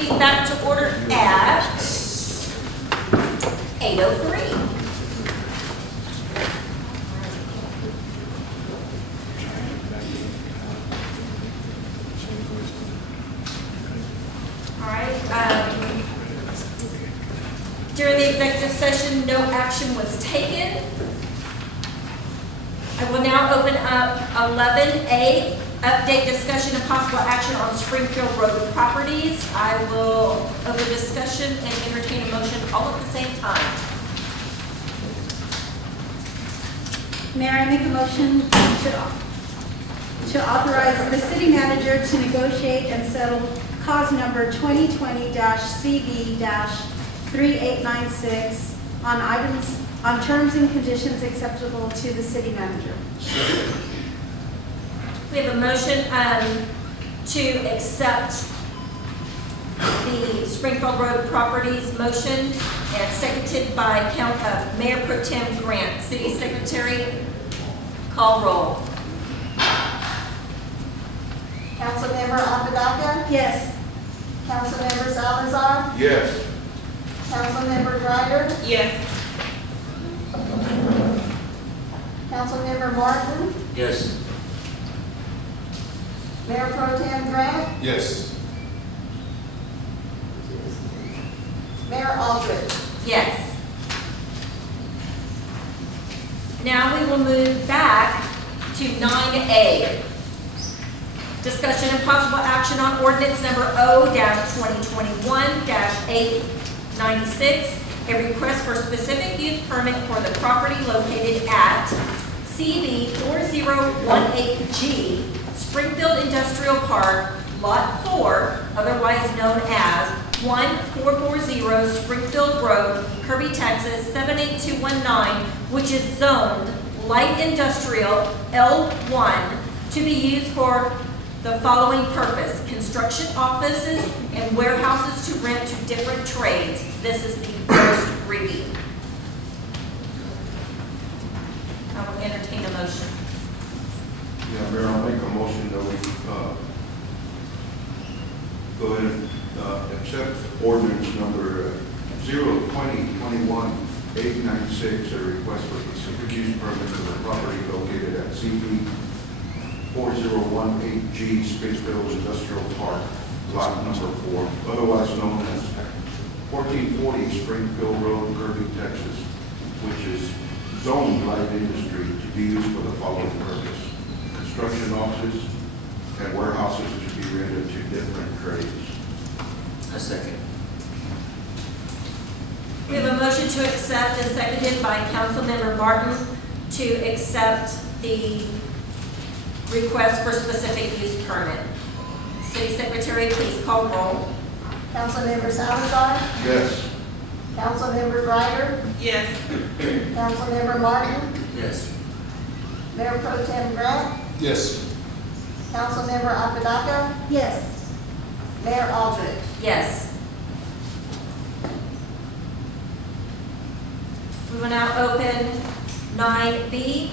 meeting back to order at 8:03. All right. During the executive session, no action was taken. I will now open up 11A, update discussion and possible action on Springfield Road properties. I will open discussion and entertain a motion all at the same time. Mayor, I make a motion to authorize the city manager to negotiate and settle cause number 2020-CB-3896 on items, on terms and conditions acceptable to the city manager. We have a motion to accept the Springfield Road properties motion and seconded by Mayor Pro Tem Grant. City Secretary, call roll. Councilmember Apodaca? Yes. Councilmember Salazar? Yes. Councilmember Greider? Yes. Councilmember Martin? Yes. Mayor Pro Tem Grant? Yes. Mayor Aldridge? Yes. Now we will move back to 9A. Discussion and possible action on ordinance number O-2021-896, a request for specific use permit for the property located at CB 4018G, Springfield Industrial Park, Lot 4, otherwise known as 1440 Springfield Road, Kirby, Texas 78219, which is zoned light industrial L1 to be used for the following purpose: construction offices and warehouses to rent to different trades. This is the first reading. I will entertain a motion. Yeah, Mayor, I'll make a motion that we go ahead and accept ordinance number 02021-896, a request for specific use permit for the property located at CB 4018G, Springfield Industrial Park, lot number 4, otherwise known as 1440 Springfield Road, Kirby, Texas, which is zoned light industry to be used for the following purpose: construction offices and warehouses to be rented to different trades. A second. We have a motion to accept and seconded by Councilmember Martin to accept the request for specific use permit. City Secretary, please call roll. Councilmember Salazar? Yes. Councilmember Greider? Yes. Councilmember Martin? Yes. Mayor Pro Tem Grant? Yes. Councilmember Apodaca? Yes. Mayor Aldridge? Yes. We will now open 9B.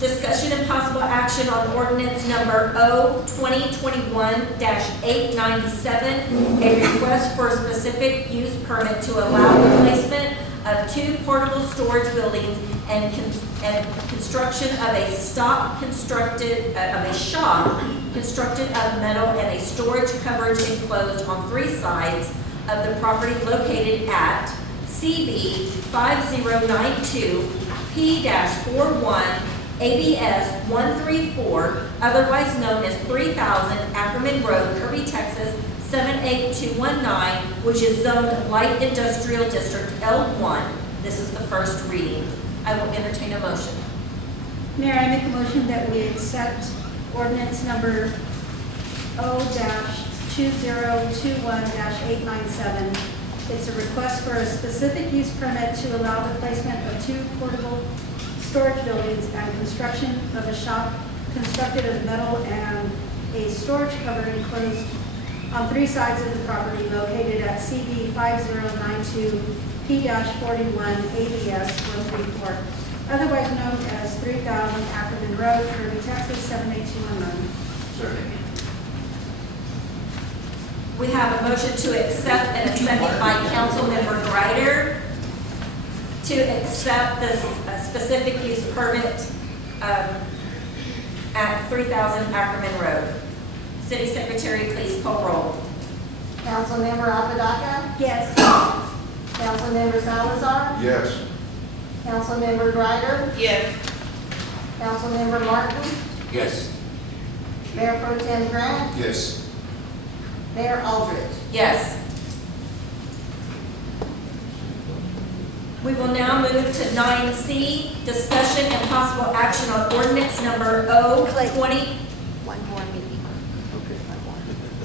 Discussion and possible action on ordinance number O-2021-897, a request for a specific use permit to allow the placement of 2 portable storage buildings and construction of a shop constructed of metal and a storage coverage enclosed on 3 sides of the property located at CB 5092 P-41 ABS 134, otherwise known as 3000 Ackerman Road, Kirby, Texas 78219, which is zoned light industrial district L1. This is the first reading. I will entertain a motion. Mayor, I make a motion that we accept ordinance number O-2021-897. It's a request for a specific use permit to allow the placement of 2 portable storage buildings and construction of a shop constructed of metal and a storage cover enclosed on 3 sides of the property located at CB 5092 P-41 ABS 134, otherwise known as 3000 Ackerman Road, Kirby, Texas 78219. Second. We have a motion to accept and a second by Councilmember Greider to accept the specific use permit at 3000 Ackerman Road. City Secretary, please call roll. Councilmember Apodaca? Yes. Councilmember Salazar? Yes. Councilmember Greider? Yes. Councilmember Martin? Yes. Mayor Pro Tem Grant? Yes. Mayor Aldrich? Yes. We will now move to 9C, discussion and possible action on ordinance number O20. One more meeting.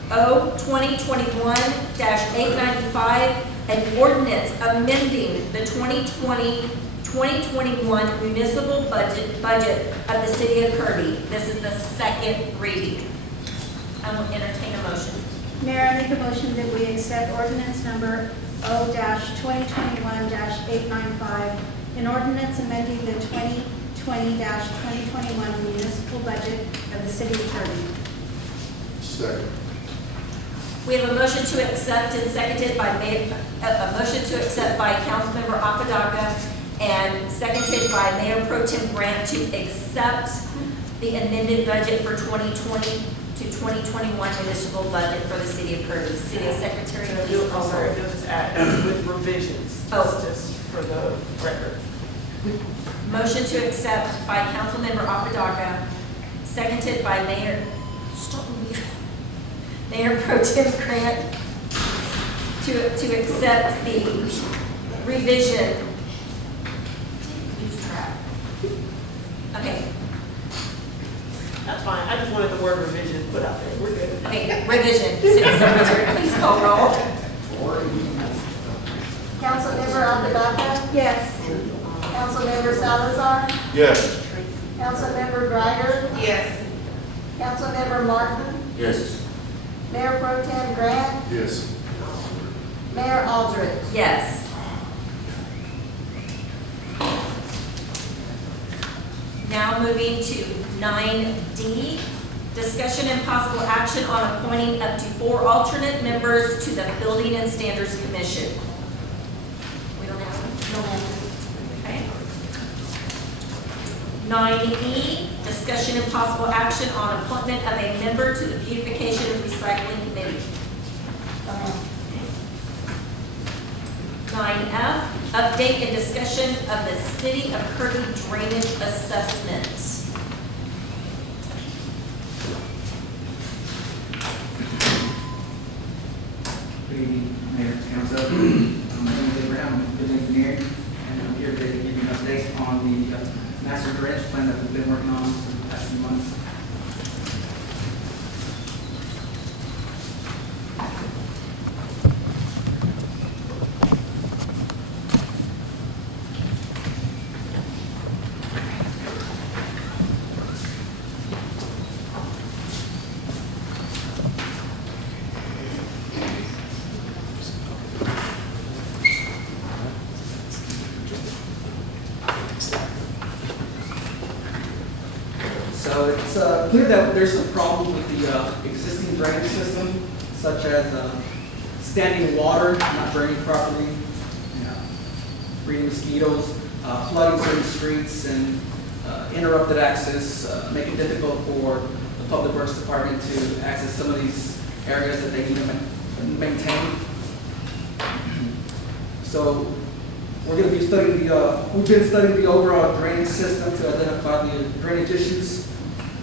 O-2021-895, an ordinance amending the 2020-2021 municipal budget of the city of Kirby. This is the second reading. I will entertain a motion. Mayor, I make a motion that we accept ordinance number O-2021-895, an ordinance amending the 2020-2021 municipal budget of the city of Kirby. Second. We have a motion to accept and seconded by a motion to accept by Councilmember Apodaca and seconded by Mayor Pro Tem Grant to accept the amended budget for 2020 to 2021 municipal budget for the city of Kirby. City Secretary, please call roll. They'll just add with revisions. Oh. It's just for the record. Motion to accept by Councilmember Apodaca, seconded by Mayor Pro Tem Grant to accept the revision. Lose track. Okay, That's fine. I just wanted the word revision put out there. We're good. okay, revision. City Secretary, please call roll. Councilmember Apodaca? Yes. Councilmember Salazar? Yes. Councilmember Greider? Yes. Councilmember Martin? Yes. Mayor Pro Tem Grant? Yes. Mayor Aldrich? Yes. Now moving to 9D, discussion and possible action on appointing up to 4 alternate members to the Building and Standards Commission. We don't have one? Okay. 9E, discussion and possible action on appointment of a member to the Beautification and Recycling Committee. 9F, update and discussion of the City of Kirby drainage assessments. Good evening, Mayor, Council. I'm Abraham, I'm a building engineer, and I'm here today to give you an update on the master drainage plan that we've been working on for the past few months. So it's clear that there's some problems with the existing drainage system, such as standing water not draining properly, breeding mosquitoes, flooding certain streets, and interrupted access, make it difficult for the Public Works Department to access some of these areas that they need to maintain. So we're going to be studying we've been studying the overall drainage system to identify the drainage issues,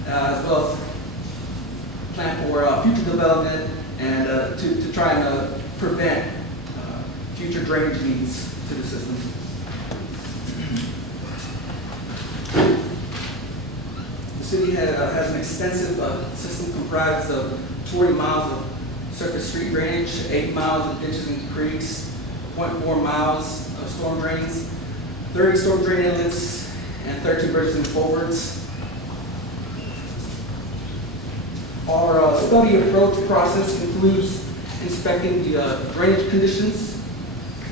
as well as plan for future development and to try and prevent future drainage needs to the system. The city has an extensive system comprised of 40 miles of surface street drainage, 8 miles of ditches and creeks, 0.4 miles of storm drains, 30 storm drain inlets, and 13 bridges and culverts. Our study approach process includes inspecting the drainage conditions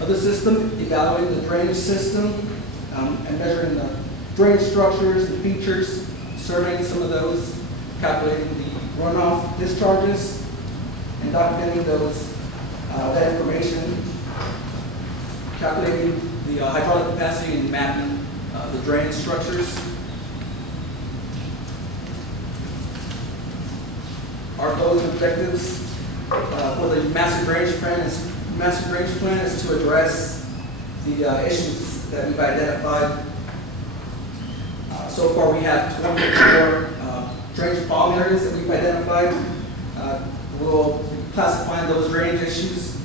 of the system, evaluating the drainage system, and measuring the drainage structures and features, surveying some of those, calculating the runoff discharges, and documenting that information, calculating the hydraulic capacity and mapping the drainage structures. Our goals and objectives for the master drainage plan is to address the issues that we've identified. So far, we have 24 drainage problem areas that we've identified. We'll be classifying those drainage issues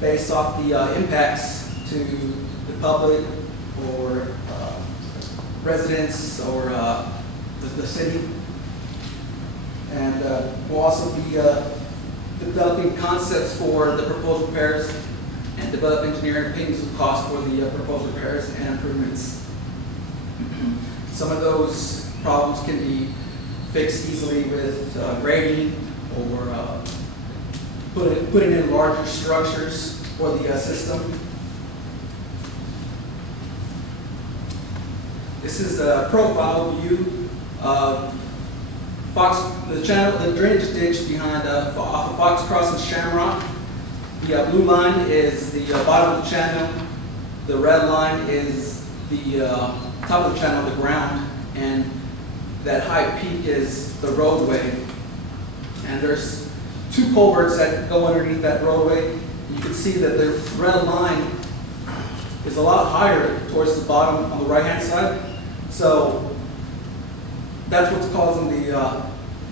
based off the impacts to the public or residents or the city. And we'll also be developing concepts for the proposed repairs and develop engineering opinions of cost for the proposed repairs and improvements. Some of those problems can be fixed easily with grading or putting in larger structures for the system. This is a profile view of the drainage ditch behind off of Fox Cross and Shamrock. The blue line is the bottom of the channel. The red line is the top of the channel, the ground, and that high peak is the roadway. And there's two culverts that go underneath that roadway. You can see that the red line is a lot higher towards the bottom on the right-hand side. So that's what's causing the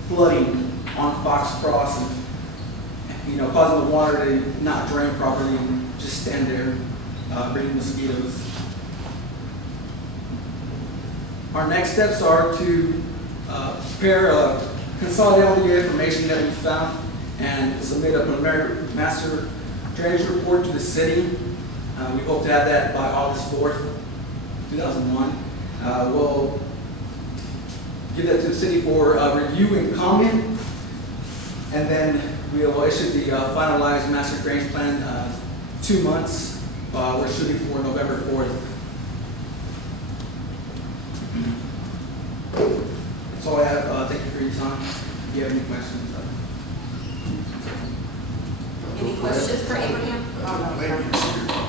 flooding on Fox Cross, and causing the water to not drain properly and just stand there breeding mosquitoes. Our next steps are to consolidate all the information that we found and submit a preliminary master drainage report to the city. We hope to have that by August 4th, 2001. We'll give that to the city for review and comment, and then we will issue the finalized master drainage plan 2 months. We're shooting for November 4th. That's all I have. Thank you for your time. If you have any questions. Any questions for Abraham? Thank you.